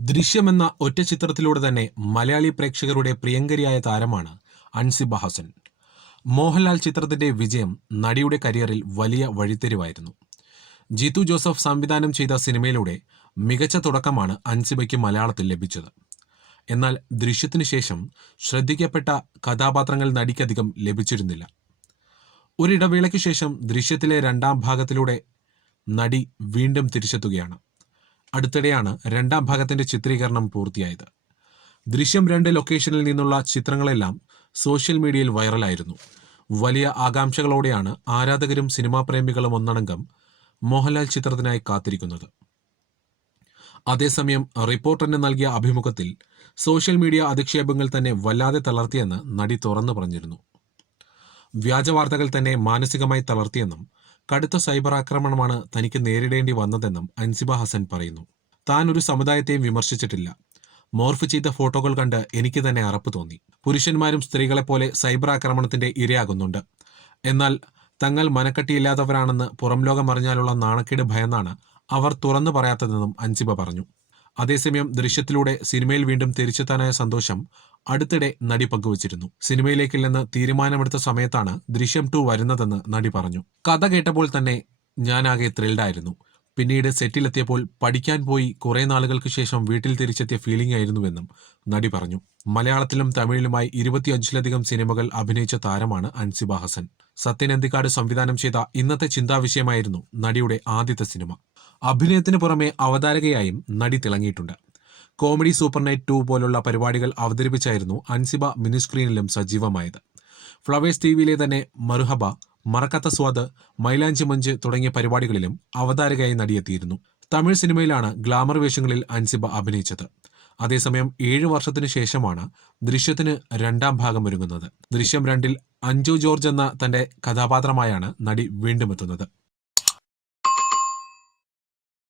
ദൃശ്യമെന്ന ഒറ്റ ചിത്രത്തിലൂടെ തന്നെ മലയാളി പ്രേക്ഷകരുടെ പ്രിയങ്കരിയായ താരമാണ് അൻസിബ ഹസൻ. മോഹൻലാൽ ചിത്രത്തിന്റെ വിജയം നടിയുടെ കരിയറിൽ വലിയ വഴിത്തിരിവായിരുന്നു. ജിത്തു ജോസഫ് സംവിധാനം ചെയ്ത സിനിമയിലൂടെ മികച്ച തുടക്കമാണ് അൻസിബയ്ക്ക് മലയാളത്തിൽ ലഭിച്ചത്. എന്നാൽ ദൃശ്യത്തിനു ശേഷം ശ്രദ്ധിക്കപ്പെട്ട കഥാപാത്രങ്ങൾ നടിക്കധികം ലഭിച്ചിരുന്നില്ല. ഒരിടവേളയ്ക്ക് ശേഷം ദൃശ്യത്തിലെ രണ്ടാം ഭാഗത്തിലൂടെ നടി വീണ്ടും തിരിച്ചെത്തുകയാണ്. അടുത്തിടെയാണ് രണ്ടാം ഭാഗത്തിന്റെ ചിത്രീകരണം പൂർത്തിയായത്. ദൃശ്യം 2 ലൊക്കേഷനിൽ നിന്നുള്ള ചിത്രങ്ങളെല്ലാം സോഷ്യൽ മീഡിയയിൽ വൈറലായിരുന്നു. വലിയ ആകാംക്ഷകളോടെയാണ് ആരാധകരും സിനിമാ പ്രേമികളും ഒന്നടങ്കം മോഹൻലാൽ ചിത്രത്തിനായി കാത്തിരിക്കുന്നത്. അതേസമയം റിപ്പോർട്ടറിന് നൽകിയ അഭിമുഖത്തിൽ സോഷ്യൽ മീഡിയ അധിക്ഷേപങ്ങൾ തന്നെ വല്ലാതെ തളർത്തിയെന്ന് നടി തുറന്നു പറഞ്ഞിരുന്നു. വ്യാജവാർത്തകൾ തന്നെ മാനസികമായി തളർത്തിയെന്നും കടുത്ത സൈബർ ആക്രമണമാണ് തനിക്ക് നേരിടേണ്ടി വന്നതെന്നും അൻസിബ ഹസൻ പറയുന്നു. താൻ ഒരു സമുദായത്തെയും വിമർശിച്ചിട്ടില്ല. മോർഫ് ചെയ്ത ഫോട്ടോകൾ കണ്ട് എനിക്ക് തന്നെ അറപ്പ് തോന്നി. പുരുഷന്മാരും സ്ത്രീകളെപ്പോലെ സൈബർ ആക്രമണത്തിന്റെ ഇരയാകുന്നുണ്ട്. എന്നാൽ തങ്ങൾ മനക്കെട്ടിയില്ലാത്തവരാണെന്ന് പുറംലോകം അറിഞ്ഞാലുള്ള നാണക്കേട് ഭയന്നാണ് അവർ തുറന്നു പറയാത്തതെന്നും അൻസിബ പറഞ്ഞു. അതേസമയം ദൃശ്യത്തിലൂടെ സിനിമയിൽ വീണ്ടും തിരിച്ചെത്താനായ സന്തോഷം അടുത്തിടെ നടി പങ്കുവച്ചിരുന്നു. സിനിമയിലേക്കില്ലെന്ന് തീരുമാനമെടുത്ത സമയത്താണ് ദൃശ്യം 2 വരുന്നതെന്ന് നടി പറഞ്ഞു. കഥ കേട്ടപ്പോൾ തന്നെ ഞാനാകെ ത്രിൽഡായിരുന്നു. പിന്നീട് സെറ്റിലെത്തിയപ്പോൾ പഠിക്കാൻ പോയി കുറേ നാളുകൾക്ക് ശേഷം വീട്ടിൽ തിരിച്ചെത്തിയ ഫീലിംഗ് ആയിരുന്നുവെന്നും നടി പറഞ്ഞു. മലയാളത്തിലും തമിഴിലുമായി 25ലധികം സിനിമകൾ അഭിനയിച്ച താരമാണ് അൻസിബ ഹസൻ. സത്യൻ അന്തിക്കാട് സംവിധാനം ചെയ്ത ഇന്നത്തെ ചിന്താവിഷയമായിരുന്നു നടിയുടെ ആദ്യത്തെ സിനിമ. അഭിനയത്തിന് പുറമെ അവതാരകയായും നടി തിളങ്ങിയിട്ടുണ്ട്. കോമഡി സൂപ്പർ നൈറ്റ് 2 പോലുള്ള പരിപാടികൾ അവതരിപ്പിച്ചായിരുന്നു അൻസിബ മിനിസ്ക്രീനിലും സജീവമായത്. ഫ്ലവേഴ്സ് ടിവിയിലെ തന്നെ മർഹബ, മറക്കാത്ത സ്വാദ്, മൈലാഞ്ചി മഞ്ച് തുടങ്ങിയ പരിപാടികളിലും അവതാരകയായി നടിയെത്തിയിരുന്നു. തമിഴ് സിനിമയിലാണ് ഗ്ലാമർ വേഷങ്ങളിൽ അൻസിബ അഭിനയിച്ചത്. അതേസമയം 7 വർഷത്തിനു ശേഷമാണ് ദൃശ്യത്തിന് രണ്ടാം ഭാഗം ഒരുങ്ങുന്നത്. ദൃശ്യം 2-ൽ അഞ്ജു ജോർജ് എന്ന തന്റെ കഥാപാത്രമായാണ് നടി വീണ്ടും എത്തുന്നത്.